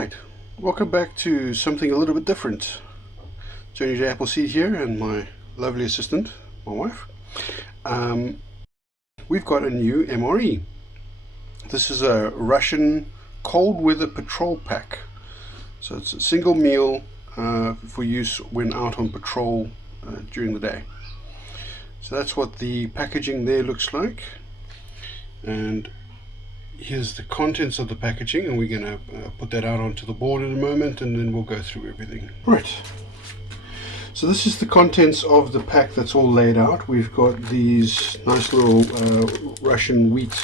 Alright, welcome back to something a little bit different. Johnny J. Appleseed here and my lovely assistant, my wife. We've got a new MRE. This is a Russian cold weather patrol pack. So it's a single meal for use when out on patrol during the day. So that's what the packaging there looks like. And here's the contents of the packaging, and we're going to put that out onto the board in a moment, and then we'll go through everything. Right, so this is the contents of the pack that's all laid out. We've got these nice little Russian wheat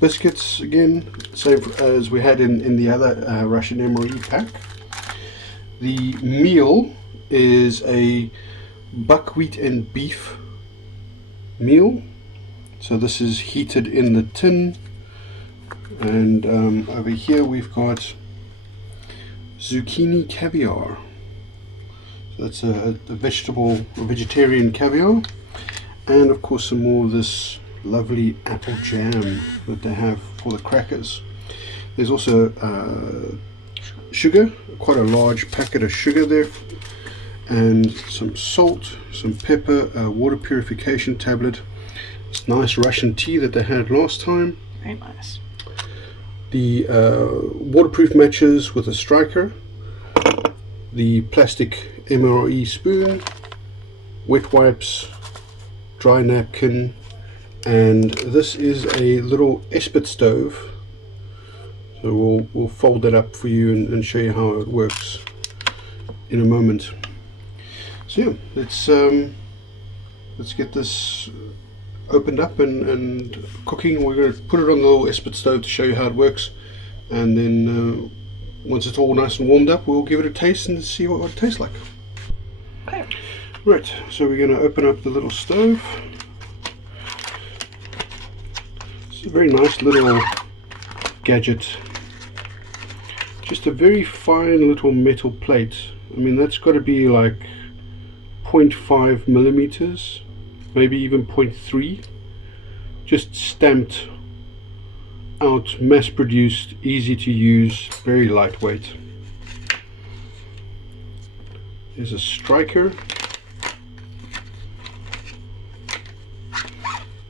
biscuits, again, same as we had in the other Russian MRE pack. The meal is a buckwheat and beef meal, so this is heated in the tin. And over here we've got zucchini caviar. So that's a vegetarian caviar, and of course some more of this lovely apple jam that they have for the crackers. There's also sugar, quite a large packet of sugar there, and some salt, some pepper, a water purification tablet, this nice Russian tea that they had last time. Very nice. The waterproof matches with a striker, the plastic MRE spoon, wet wipes, dry napkin, and this is a little Esprit stove. So we'll fold that up for you and show you how it works in a moment. So yeah, let's get this opened up and cooking. We're going to put it on the little Esprit stove to show you how it works, and then once it's all nice and warmed up, we'll give it a taste and see what it tastes like. Okay. Right, so we're going to open up the little stove. It's a very nice little gadget, just a very fine little metal plate. I mean, that's got to be like 0.5 millimeters, maybe even 0.3, just stamped out, mass produced, easy to use, very lightweight. There's a striker.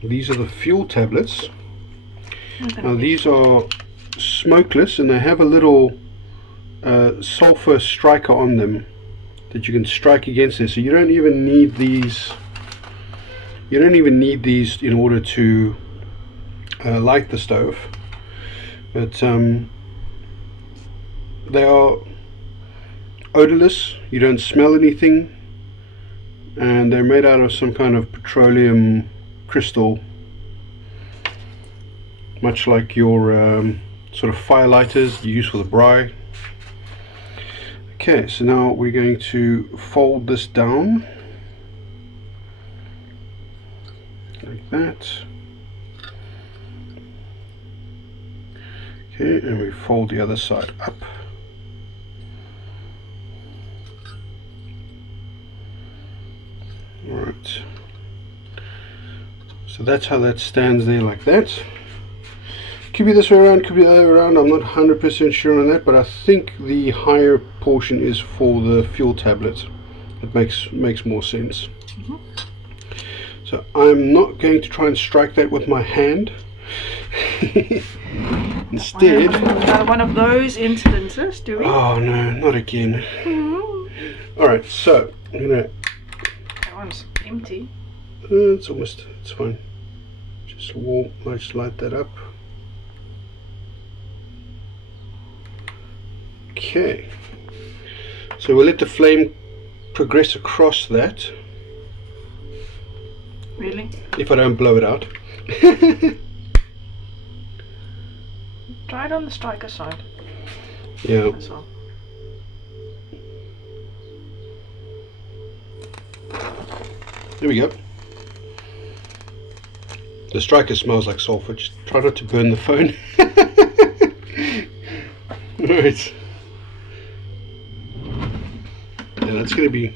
These are the fuel tablets. Now these are smokeless, and they have a little sulfur striker on them that you can strike against this, so you don't even need these. You don't even need these in order to light the stove, but they are odorless, you don't smell anything, and they're made out of some kind of petroleum crystal, much like your sort of fire lighters you use for the braai. Okay, so now we're going to fold this down like that. Okay, and we fold the other side up. Alright, so that's how that stands there, like that. Could be this way around, could be the other way around, I'm not 100% sure on that, but I think the higher portion is for the fuel tablet. It makes more sense. Mm-hmm. So I'm not going to try and strike that with my hand. Instead, one of those incidences, do we? Oh no, not again. Mm-hmm. Alright, so I'm gonna. That one's empty. It's fine. Just warm. Let's light that up. Okay. So we'll let the flame progress across that. Really? If I don't blow it out. Try it on the striker side. Yeah. That's all. There we go. The striker smells like sulfur. Just try not to burn the phone. Alright. Yeah, it's gonna be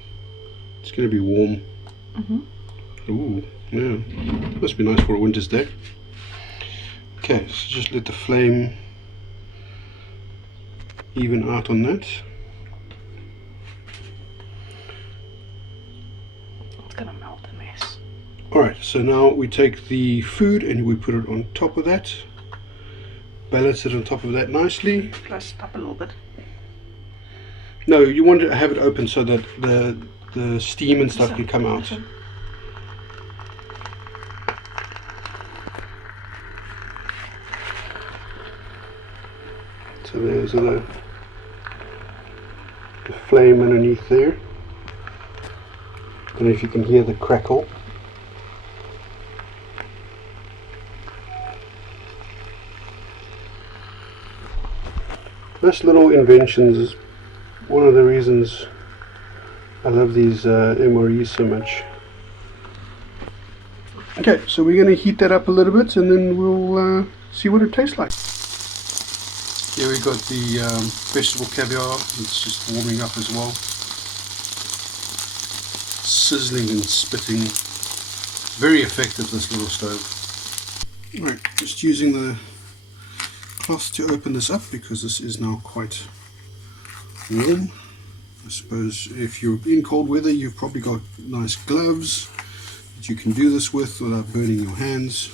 warm. Mm-hmm. Ooh, yeah. Must be nice for a winter's day. Okay, so just let the flame even out on that. It's gonna melt a mess. Alright, so now we take the food and we put it on top of that. Balance it on top of that nicely. Close it up a little bit. No, you want to have it open so that the steam and stuff can come out. So there's the flame underneath there. I don't know if you can hear the crackle. This little inventions is one of the reasons I love these MREs so much. Okay, so we're going to heat that up a little bit and then we'll see what it tastes like. Here we got the vegetable caviar. It's just warming up as well. Sizzling and spitting. Very effective, this little stove. Alright, just using the cloth to open this up because this is now quite warm. I suppose if you're in cold weather, you've probably got nice gloves that you can do this with without burning your hands.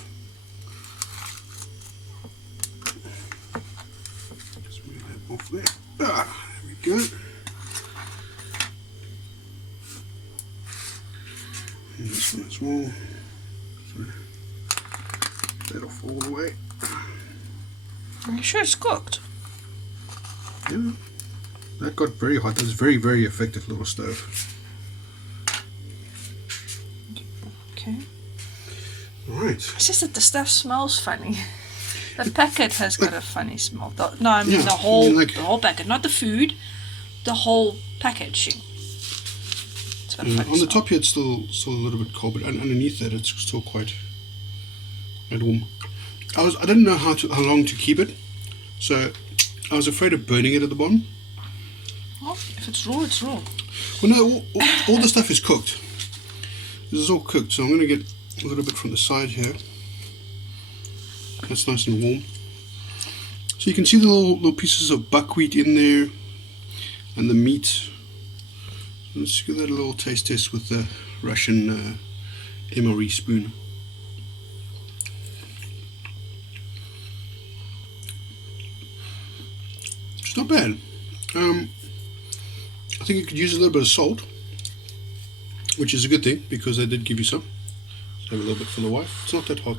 Just move that off there. There we go. And this one as well. So that off all the way. Are you sure it's cooked? Yeah. That got very hot. That's very, very effective little stove. Okay. Alright. It's just that the stuff smells funny. The packet has got a funny smell. No, I mean Yeah, the whole like- the whole packet, not the food. The whole packaging. It's got a funny On the smell. top here it's still a little bit cold, but underneath that it's still quite warm. I didn't know how long to keep it, so I was afraid of burning it at the bottom. Well, if it's raw, it's raw. Well, no, all the stuff is cooked. This is all cooked, so I'm going to get a little bit from the side here. That's nice and warm. So you can see the little pieces of buckwheat in there, and the meat. Let's give that a little taste test with the Russian MRE spoon. It's not bad. I think you could use a little bit of salt, which is a good thing because they did give you some. So have a little bit for the wife. It's not that hot.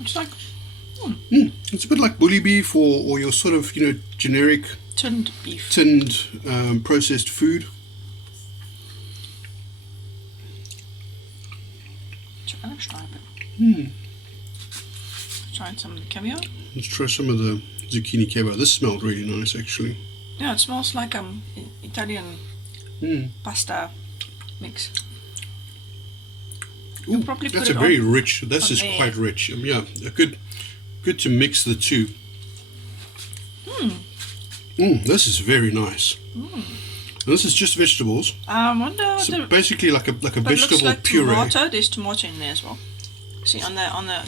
It's like It's a bit like bully beef or your sort of generic tinned beef. tinned processed food. Try it. Try some caviar. Let's try some of the zucchini caviar. This smelled really nice actually. Yeah, it smells like Italian pasta mix. Ooh, probably put that's it a very on- rich. This on is there. quite rich. Yeah, good to mix the two. This is very nice. And this is just vegetables. I wonder. So basically like a but it vegetable looks like puree. tomato. There's tomato in there as well. See on the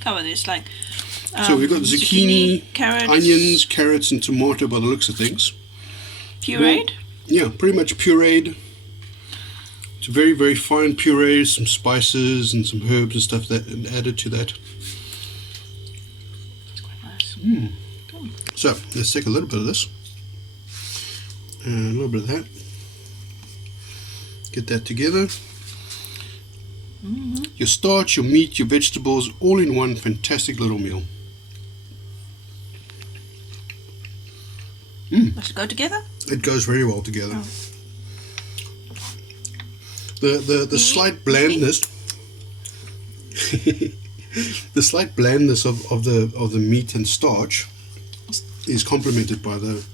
cover, there's like. So we've got zucchini, carrots, onions, carrots, and tomato by the looks of things. pureed. Yeah, pretty much pureed. It's a very, very fine puree, some spices and some herbs and stuff that and added to that. It's quite nice. So let's take a little bit of this and a little bit of that. Get that together. Your starch, your meat, your vegetables, all in one fantastic little meal. Does it go together? It goes very well together. Oh. The slight blandness, the slight blandness of the meat and starch is complemented by the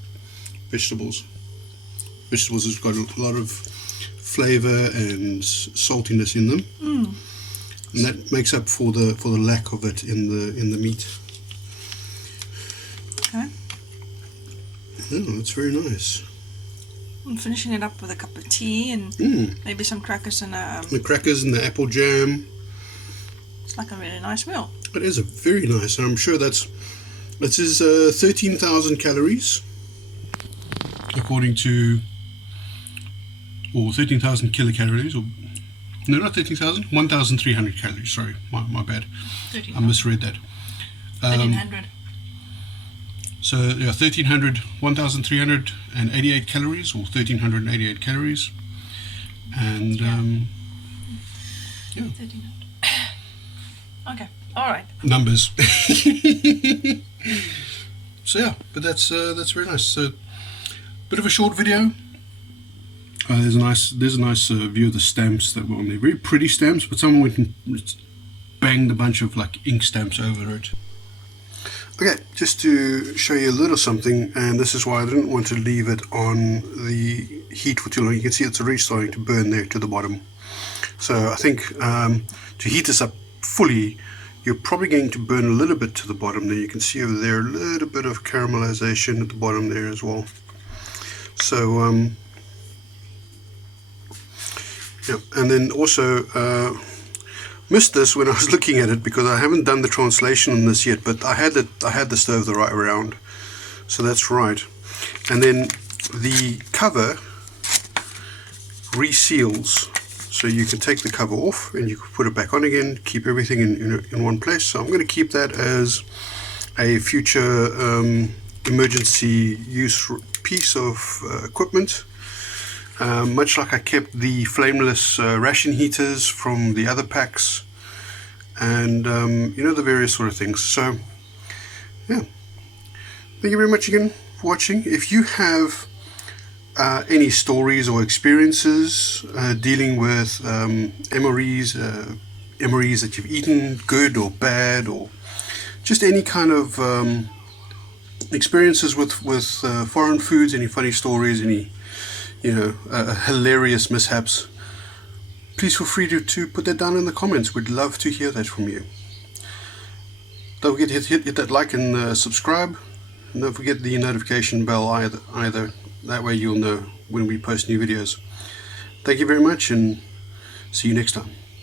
vegetables. Vegetables has got a lot of flavor and saltiness in them, and that makes up for the lack of it in the meat. Okay. Oh, that's very nice. I'm finishing it up with a cup of tea and maybe some crackers and The crackers and the apple jam. it's like a really nice meal. It is a very nice, and I'm sure that's This is 13,000 calories, according to, or 13,000 kilocalories, or no, not 13,000, 1,300 calories. Sorry, my bad. I misread that. 1,300. So yeah, 1,388 calories, or 1,388 calories, and yeah. 1,300. Okay, all right. Numbers. So yeah, but that's very nice. So, bit of a short video. There's a nice view of the stamps that were on there. Very pretty stamps, but someone went and banged a bunch of like ink stamps over it. Okay, just to show you a little something, and this is why I didn't want to leave it on the heat for too long. You can see it's already starting to burn there to the bottom. So I think to heat this up fully, you're probably going to burn a little bit to the bottom there. You can see over there a little bit of caramelization at the bottom there as well. So yeah, and then also missed this when I was looking at it, because I haven't done the translation on this yet, but I had the stove the right around, so that's right. And then the cover reseals, so you can take the cover off and you can put it back on again, keep everything in one place. So I'm going to keep that as a future emergency use piece of equipment. Much like I kept the flameless ration heaters from the other packs, and you know, the various sort of things. So yeah, thank you very much again for watching. If you have any stories or experiences dealing with MREs, MREs that you've eaten, good or bad, or just any kind of experiences with foreign foods, any funny stories, any hilarious mishaps, please feel free to put that down in the comments. We'd love to hear that from you. Don't forget to hit that like and subscribe, and don't forget the notification bell either. That way you'll know when we post new videos. Thank you very much, and see you next time.